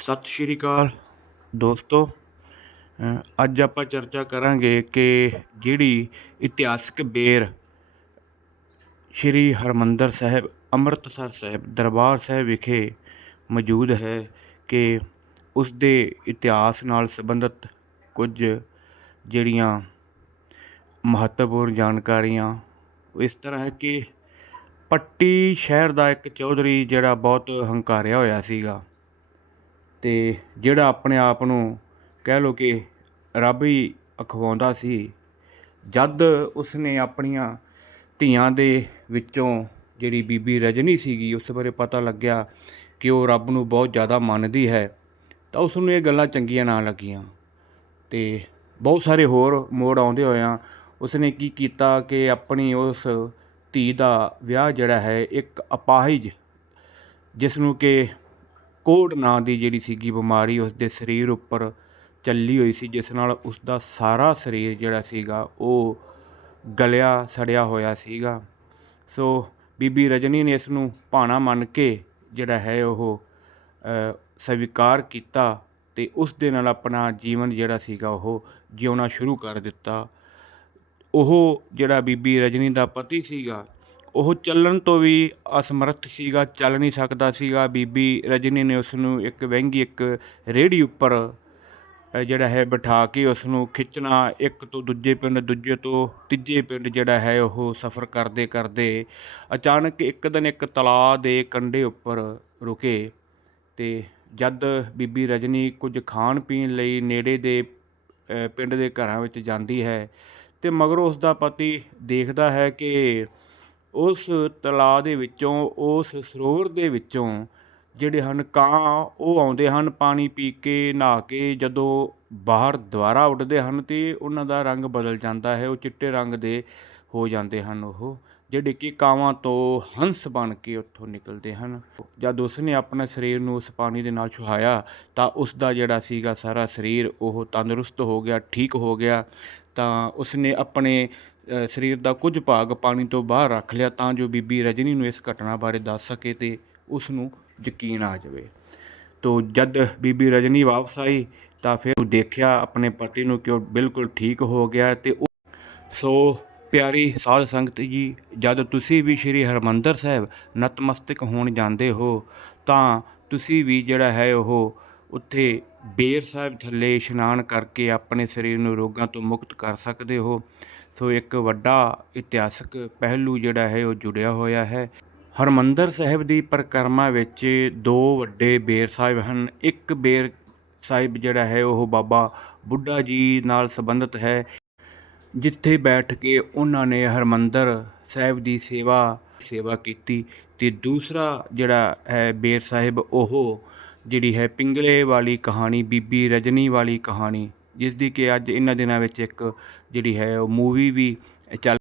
ਸਤਿ ਸ਼੍ਰੀ ਅਕਾਲ ਦੋਸਤੋ। ਅੱਜ ਆਪਾਂ ਚਰਚਾ ਕਰਾਂਗੇ ਕਿ ਜਿਹੜੀ ਇਤਿਹਾਸਕ ਬੇਰ ਸ਼੍ਰੀ ਹਰਮੰਦਰ ਸਾਹਿਬ, ਅੰਮ੍ਰਿਤਸਰ ਸਾਹਿਬ, ਦਰਬਾਰ ਸਾਹਿਬ ਵਿਖੇ ਮੌਜੂਦ ਹੈ ਕਿ ਉਸ ਦੇ ਇਤਿਹਾਸ ਨਾਲ ਸੰਬੰਧਿਤ ਕੁਝ ਜਿਹੜੀਆਂ ਮਹੱਤਵਪੂਰਨ ਜਾਣਕਾਰੀਆਂ। ਇਸ ਤਰ੍ਹਾਂ ਹੈ ਕਿ ਪੱਟੀ ਸ਼ਹਿਰ ਦਾ ਇੱਕ ਚੌਧਰੀ ਜਿਹੜਾ ਬਹੁਤ ਹੰਕਾਰਿਆ ਹੋਇਆ ਸੀਗਾ। ਤੇ ਜਿਹੜਾ ਆਪਣੇ ਆਪ ਨੂੰ ਕਹਿ ਲਓ ਕਿ ਰੱਬ ਹੀ ਅਖਵਾਉਂਦਾ ਸੀ, ਜਦ ਉਸਨੇ ਆਪਣੀਆਂ ਧੀਆਂ ਦੇ ਵਿੱਚੋਂ ਜਿਹੜੀ ਬੀਬੀ ਰਜਨੀ ਸੀਗੀ, ਉਸ ਬਾਰੇ ਪਤਾ ਲੱਗਿਆ ਕਿ ਉਹ ਰੱਬ ਨੂੰ ਬਹੁਤ ਜ਼ਿਆਦਾ ਮੰਨਦੀ ਹੈ, ਤਾਂ ਉਸ ਨੂੰ ਇਹ ਗੱਲਾਂ ਚੰਗੀਆਂ ਨਾ ਲੱਗੀਆਂ। ਤੇ ਬਹੁਤ ਸਾਰੇ ਹੋਰ ਮੋੜ ਆਉਂਦੇ ਹੋਇਆਂ ਉਸਨੇ ਕੀ ਕੀਤਾ ਕਿ ਆਪਣੀ ਉਸ ਧੀ ਦਾ ਵਿਆਹ ਜਿਹੜਾ ਹੈ, ਇੱਕ ਅਪਾਹਿਜ ਜਿਸ ਨੂੰ ਕਿ ਕੋੜ ਨਾਂ ਦੀ ਜਿਹੜੀ ਸੀਗੀ ਬਿਮਾਰੀ ਉਸ ਦੇ ਸਰੀਰ ਉੱਪਰ ਚੱਲੀ ਹੋਈ ਸੀ, ਜਿਸ ਨਾਲ ਉਸ ਦਾ ਸਾਰਾ ਸਰੀਰ ਜਿਹੜਾ ਸੀਗਾ ਉਹ ਗਲਿਆ ਸੜਿਆ ਹੋਇਆ ਸੀਗਾ। ਸੋ ਬੀਬੀ ਰਜਨੀ ਨੇ ਇਸ ਨੂੰ ਭਾਣਾ ਮੰਨ ਕੇ ਜਿਹੜਾ ਹੈ ਉਹ ਸਵੀਕਾਰ ਕੀਤਾ ਤੇ ਉਸ ਦੇ ਨਾਲ ਆਪਣਾ ਜੀਵਨ ਜਿਹੜਾ ਸੀਗਾ ਉਹ ਜਿਉਣਾ ਸ਼ੁਰੂ ਕਰ ਦਿੱਤਾ। ਉਹ ਜਿਹੜਾ ਬੀਬੀ ਰਜਨੀ ਦਾ ਪਤੀ ਸੀਗਾ ਉਹ ਚੱਲਣ ਤੋਂ ਵੀ ਅਸਮਰੱਥ ਸੀਗਾ, ਚੱਲ ਨਹੀਂ ਸਕਦਾ ਸੀਗਾ। ਬੀਬੀ ਰਜਨੀ ਨੇ ਉਸ ਨੂੰ ਇੱਕ ਵਹਿੰਗੀ, ਇੱਕ ਰੇਹੜੀ ਉੱਪਰ ਜਿਹੜਾ ਹੈ, ਬਿਠਾ ਕੇ ਉਸ ਨੂੰ ਖਿੱਚਣਾ। ਇੱਕ ਤੋਂ ਦੂਜੇ ਪਿੰਡ, ਦੂਜੇ ਤੋਂ ਤੀਜੇ ਪਿੰਡ ਜਿਹੜਾ ਹੈ, ਉਹ ਸਫ਼ਰ ਕਰਦੇ ਕਰਦੇ ਅਚਾਨਕ ਇੱਕ ਦਿਨ ਇੱਕ ਤਲਾਅ ਦੇ ਕੰਢੇ ਉੱਪਰ ਰੁਕੇ ਤੇ ਜਦ ਬੀਬੀ ਰਜਨੀ ਕੁਝ ਖਾਣ ਪੀਣ ਲਈ ਨੇੜੇ ਦੇ ਪਿੰਡ ਦੇ ਘਰਾਂ ਵਿੱਚ ਜਾਂਦੀ ਹੈ ਤੇ ਮਗਰੋਂ ਉਸ ਦਾ ਪਤੀ ਦੇਖਦਾ ਹੈ ਕਿ ਉਸ ਤਲਾਅ ਦੇ ਵਿੱਚੋਂ, ਉਸ ਸਰੋਵਰ ਦੇ ਵਿੱਚੋਂ ਜਿਹੜੇ ਹਨ ਕਾਂ, ਉਹ ਆਉਂਦੇ ਹਨ ਪਾਣੀ ਪੀ ਕੇ, ਨਹਾ ਕੇ, ਜਦੋਂ ਬਾਹਰ ਦੁਬਾਰਾ ਉੱਡਦੇ ਹਨ ਤੇ ਉਹਨਾਂ ਦਾ ਰੰਗ ਬਦਲ ਜਾਂਦਾ ਹੈ, ਉਹ ਚਿੱਟੇ ਰੰਗ ਦੇ ਹੋ ਜਾਂਦੇ ਹਨ ਉਹ, ਜਿਹੜੇ ਕਿ ਕਾਵਾਂ ਤੋਂ ਹੰਸ ਬਣ ਕੇ ਉੱਥੋਂ ਨਿਕਲਦੇ ਹਨ। ਜਦ ਉਸ ਨੇ ਆਪਣੇ ਸਰੀਰ ਨੂੰ ਉਸ ਪਾਣੀ ਦੇ ਨਾਲ ਛੁਹਾਇਆ, ਤਾਂ ਉਸ ਦਾ ਜਿਹੜਾ ਸੀਗਾ ਸਾਰਾ ਸਰੀਰ ਉਹ ਤੰਦਰੁਸਤ ਹੋ ਗਿਆ, ਠੀਕ ਹੋ ਗਿਆ। ਤਾਂ ਉਸ ਨੇ ਆਪਣੇ ਸਰੀਰ ਦਾ ਕੁਝ ਭਾਗ ਪਾਣੀ ਤੋਂ ਬਾਹਰ ਰੱਖ ਲਿਆ ਤਾਂ ਜੋ ਬੀਬੀ ਰਜਨੀ ਨੂੰ ਇਸ ਘਟਨਾ ਬਾਰੇ ਦੱਸ ਸਕੇ ਤੇ ਉਸ ਨੂੰ ਯਕੀਨ ਆ ਜਾਵੇ। ਤੋ ਜਦ ਬੀਬੀ ਰਜਨੀ ਵਾਪਸ ਆਈ ਤਾਂ ਫਿਰ ਉਹ ਦੇਖਿਆ ਆਪਣੇ ਪਤੀ ਨੂੰ ਕਿ ਉਹ ਬਿਲਕੁਲ ਠੀਕ ਹੋ ਗਿਆ ਤੇ ਉਹ ਸੋ ਪਿਆਰੀ ਸਾਧ ਸੰਗਤ ਜੀ, ਜਦ ਤੁਸੀਂ ਵੀ ਸ਼੍ਰੀ ਹਰਮੰਦਰ ਸਾਹਿਬ ਨਤਮਸਤਕ ਹੋਣ ਜਾਂਦੇ ਹੋ ਤਾਂ ਤੁਸੀਂ ਵੀ ਜਿਹੜਾ ਹੈ ਉਹ ਉੱਥੇ ਬੇਰ ਸਾਹਿਬ ਥੱਲੇ ਇਸ਼ਨਾਨ ਕਰਕੇ ਆਪਣੇ ਸਰੀਰ ਨੂੰ ਰੋਗਾਂ ਤੋਂ ਮੁਕਤ ਕਰ ਸਕਦੇ ਹੋ। ਸੋ ਇੱਕ ਵੱਡਾ ਇਤਿਹਾਸਕ ਪਹਿਲੂ ਜਿਹੜਾ ਹੈ ਉਹ ਜੁੜਿਆ ਹੋਇਆ ਹੈ। ਹਰਮੰਦਰ ਸਾਹਿਬ ਦੀ ਪਰਿਕਰਮਾ ਵਿੱਚ ਦੋ ਵੱਡੇ ਬੇਰ ਸਾਹਿਬ ਹਨ। ਇੱਕ ਬੇਰ ਸਾਹਿਬ ਜਿਹੜਾ ਹੈ ਉਹ ਬਾਬਾ ਬੁੱਢਾ ਜੀ ਨਾਲ ਸੰਬੰਧਿਤ ਹੈ, ਜਿੱਥੇ ਬੈਠ ਕੇ ਉਹਨਾਂ ਨੇ ਹਰਮੰਦਰ ਸਾਹਿਬ ਦੀ ਸੇਵਾ ਸੇਵਾ ਕੀਤੀ। ਤੇ ਦੂਸਰਾ ਜਿਹੜਾ ਹੈ ਬੇਰ ਸਾਹਿਬ, ਉਹ ਜਿਹੜੀ ਹੈ ਪਿੰਗਲੇ ਵਾਲੀ ਕਹਾਣੀ, ਬੀਬੀ ਰਜਨੀ ਵਾਲੀ ਕਹਾਣੀ, ਜਿਸ ਦੀ ਕਿ ਅੱਜ ਇਹਨਾਂ ਦਿਨਾਂ ਵਿੱਚ ਇੱਕ ਜਿਹੜੀ ਹੈ ਉਹ ਮੂਵੀ ਵੀ ਚੱਲ